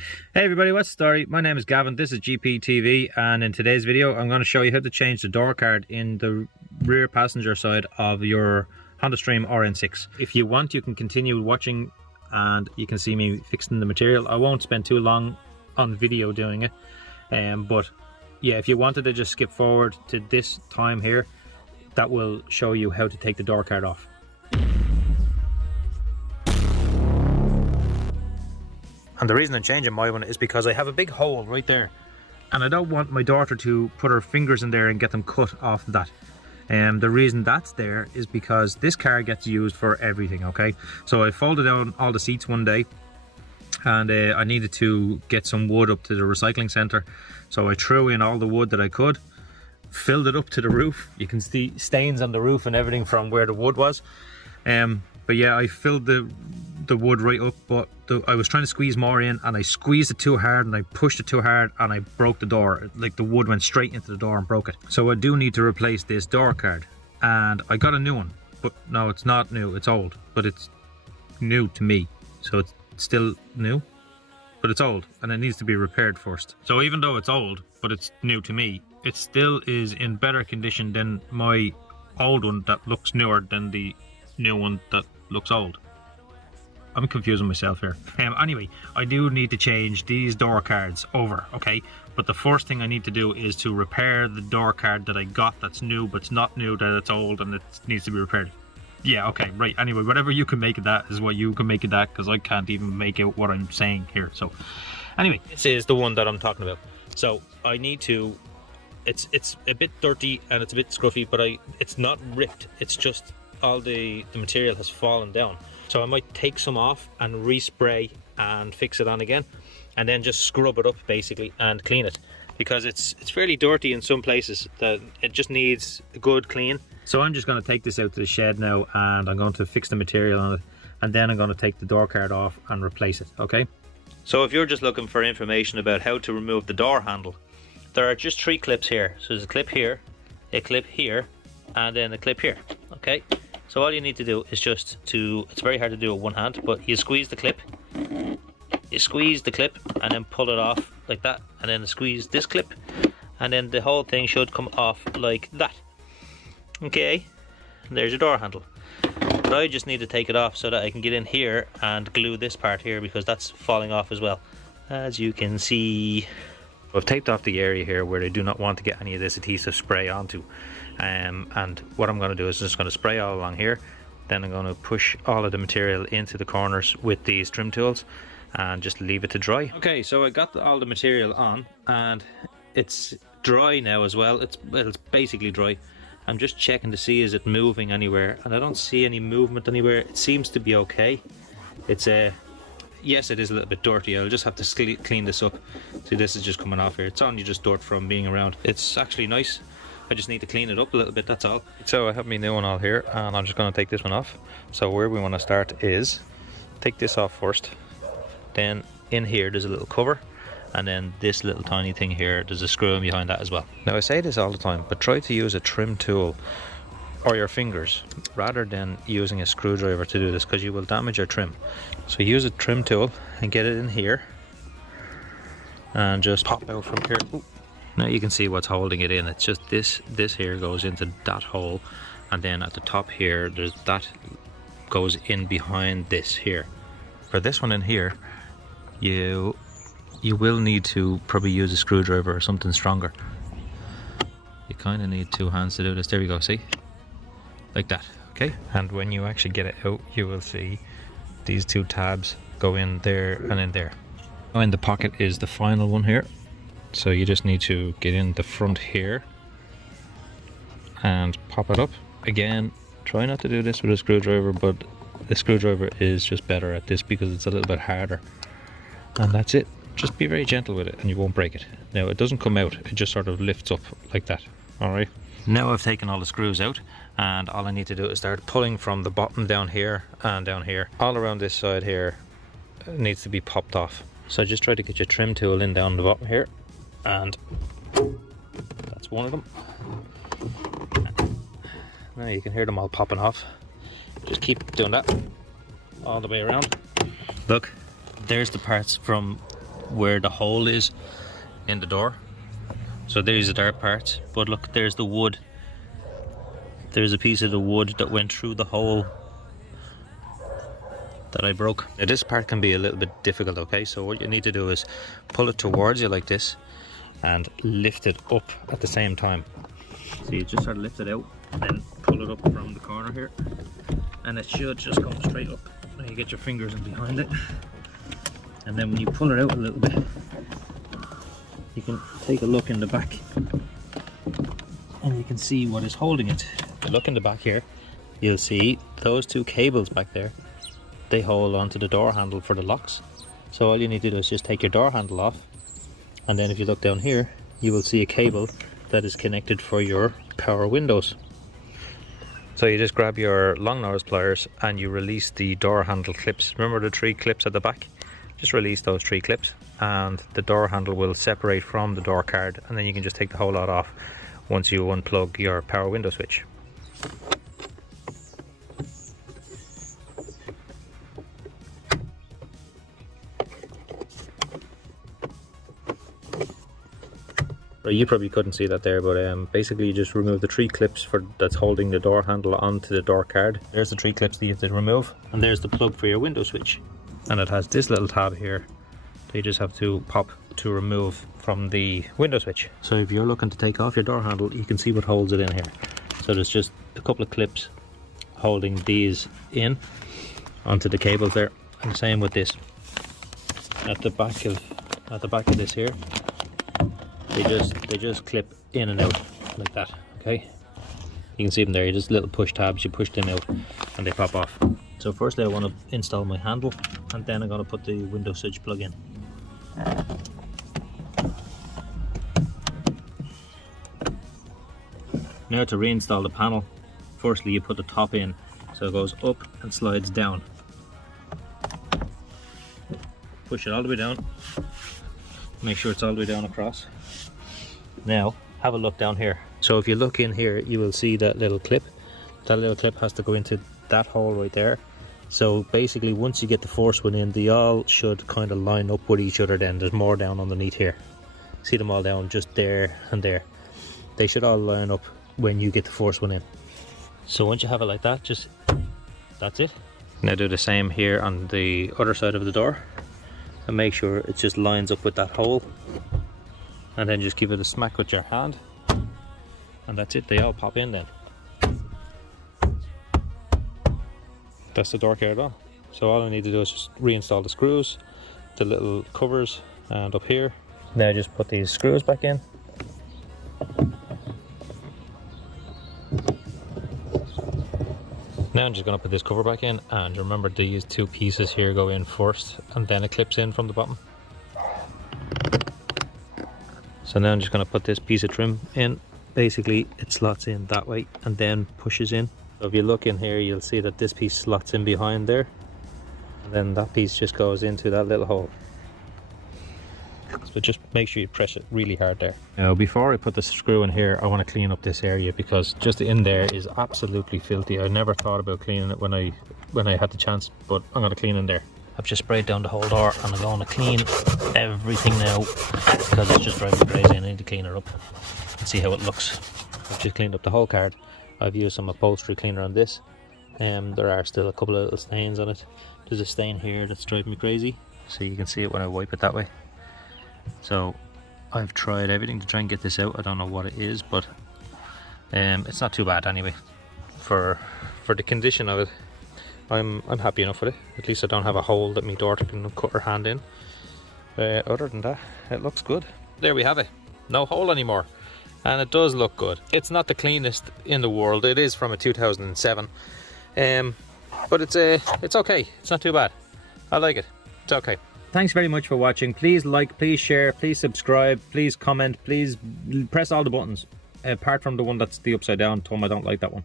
Hey everybody, what's the story? My name is Gavin, this is GPTV, and in today's video I'm going to show you how to change the door card in the rear passenger side of your Honda Stream RN6. If you want, you can continue watching and you can see me fixing the material. I won't spend too long on video doing it, but yeah, if you wanted to just skip forward to this time here, that will show you how to take the door card off. And the reason I'm changing my one is because I have a big hole right there, and I don't want my daughter to put her fingers in there and get them cut off that. The reason that's there is because this car gets used for everything, okay? So I folded down all the seats one day, and I needed to get some wood up to the recycling centre. So I threw in all the wood that I could, filled it up to the roof. You can see stains on the roof and everything from where the wood was. But yeah, I filled the wood right up, but I was trying to squeeze more in, and I squeezed it too hard and I pushed it too hard and I broke the door. Like, the wood went straight into the door and broke it. So I do need to replace this door card, and I got a new one. But no, it's not new, it's old, but it's new to me. So it's still new, but it's old and it needs to be repaired first. So even though it's old, but it's new to me, it still is in better condition than my old one that looks newer than the new one that looks old. I'm confusing myself here. Anyway, I do need to change these door cards over, okay? But the first thing I need to do is to repair the door card that I got that's new, but it's not new, that it's old and it needs to be repaired. Yeah, okay, right. Anyway, whatever you can make of that is what you can make of that, because I can't even make out what I'm saying here. So anyway, this is the one that I'm talking about. So I need to, it's a bit dirty and it's a bit scruffy, but it's not ripped. It's just all the material has fallen down. So I might take some off and respray and fix it on again, and then just scrub it up basically and clean it, because it's fairly dirty in some places that it just needs a good clean. So I'm just going to take this out to the shed now, and I'm going to fix the material on it, and then I'm going to take the door card off and replace it, okay? So if you're just looking for information about how to remove the door handle, there are just 3 clips here. So there's a clip here, and then a clip here, okay? So all you need to do is just it's very hard to do with one hand, but you squeeze the clip, and then pull it off like that, and then squeeze this clip, and then the whole thing should come off like that. Okay, and there's your door handle. But I just need to take it off so that I can get in here and glue this part here, because that's falling off as well, as you can see. I've taped off the area here where I do not want to get any of this adhesive spray onto. And what I'm going to do is just going to spray all along here, then I'm going to push all of the material into the corners with these trim tools and just leave it to dry. Okay, so I got all the material on and it's dry now as well. It's basically dry. I'm just checking to see, is it moving anywhere, and I don't see any movement anywhere. It seems to be okay. It's yes, it is a little bit dirty. I'll just have to clean this up. See, this is just coming off here. It's only just dirt from being around. It's actually nice. I just need to clean it up a little bit, that's all. So I have my new one all here, and I'm just going to take this one off. So where we want to start is take this off first. Then in here there's a little cover, and then this little tiny thing here, there's a screw in behind that as well. Now I say this all the time, but try to use a trim tool or your fingers rather than using a screwdriver to do this, because you will damage your trim. So use a trim tool and get it in here and just pop out from here. Ooh. Now you can see what's holding it in. It's just this here goes into that hole, and then at the top here there's that goes in behind this here. For this one in here, you will need to probably use a screwdriver or something stronger. You kind of need 2 hands to do this. There we go, see? Like that, okay? And when you actually get it out, you will see these 2 tabs go in there and in there. Now in the pocket is the final one here. So you just need to get in the front here and pop it up. Again, try not to do this with a screwdriver, but the screwdriver is just better at this because it's a little bit harder. And that's it. Just be very gentle with it and you won't break it. Now it doesn't come out, it just sort of lifts up like that. Alright. Now I've taken all the screws out, and all I need to do is start pulling from the bottom down here and down here. All around this side here needs to be popped off. So just try to get your trim tool in down the bottom here. And that's one of them. Now you can hear them all popping off. Just keep doing that all the way around. Look, there's the parts from where the hole is in the door. So there's the dark parts, but look, there's the wood. There's a piece of the wood that went through the hole that I broke. Now this part can be a little bit difficult, okay? So what you need to do is pull it towards you like this and lift it up at the same time. So you just sort of lift it out and then pull it up from the corner here, and it should just come straight up. Now you get your fingers in behind it, and then when you pull it out a little bit, you can take a look in the back and you can see what is holding it. If you look in the back here, you'll see those two cables back there. They hold onto the door handle for the locks. So all you need to do is just take your door handle off, and then if you look down here, you will see a cable that is connected for your power windows. So you just grab your long nose pliers and you release the door handle clips. Remember the 3 clips at the back? Just release those 3 clips and the door handle will separate from the door card, and then you can just take the whole lot off once you unplug your power window switch. You probably couldn't see that there, but basically you just remove the 3 clips that's holding the door handle onto the door card. There's the 3 clips that you have to remove, and there's the plug for your window switch. And it has this little tab here that you just have to pop to remove from the window switch. So if you're looking to take off your door handle, you can see what holds it in here. So there's just a couple of clips holding these in onto the cables there, and same with this. At the back of this here, they just clip in and out like that. Okay, you can see them there. You just little push tabs, you push them out and they pop off. So firstly I want to install my handle, and then I'm going to put the window switch plug in. Now to reinstall the panel, firstly you put the top in so it goes up and slides down. Push it all the way down, make sure it's all the way down across. Now have a look down here. So if you look in here, you will see that little clip. That little clip has to go into that hole right there. So basically once you get the force one in, they all should kind of line up with each other. Then there's more down underneath here. See them all down just there and there. They should all line up when you get the force one in. So once you have it like that, that's it. Now do the same here on the other side of the door and make sure it just lines up with that hole, and then just give it a smack with your hand, and that's it. They all pop in then. That's the door card on. So all I need to do is just reinstall the screws, the little covers, and up here. Now just put these screws back in. Now I'm just going to put this cover back in, and remember these 2 pieces here go in first and then it clips in from the bottom. So now I'm just going to put this piece of trim in. Basically it slots in that way and then pushes in. So if you look in here, you'll see that this piece slots in behind there, and then that piece just goes into that little hole. So just make sure you press it really hard there. Now before I put the screw in here, I want to clean up this area because just in there is absolutely filthy. I never thought about cleaning it when I had the chance, but I'm going to clean in there. I've just sprayed down the whole door and I'm going to clean everything now because it's just driving me crazy. I need to clean it up and see how it looks. I've just cleaned up the whole card. I've used some upholstery cleaner on this. There are still a couple of little stains on it. There's a stain here that's driving me crazy, so you can see it when I wipe it that way. So I've tried everything to try and get this out. I don't know what it is, but it's not too bad anyway. For the condition of it, I'm happy enough with it. At least I don't have a hole that my daughter can cut her hand in. Other than that, it looks good. There we have it. No hole anymore. And it does look good. It's not the cleanest in the world. It is from a 2007. But it's okay. It's not too bad. I like it. It's okay. Thanks very much for watching. Please like, please share, please subscribe, please comment, please press all the buttons. Apart from the one that's the upside down thumb, I don't like that one.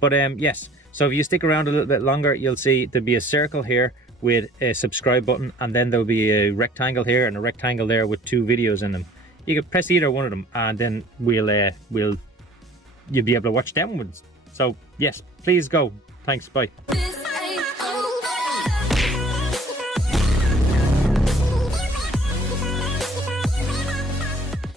But yes, so if you stick around a little bit longer, you'll see there'll be a circle here with a subscribe button, and then there'll be a rectangle here and a rectangle there with 2 videos in them. You can press either one of them, and then you'll be able to watch them ones. So yes, please go. Thanks, bye.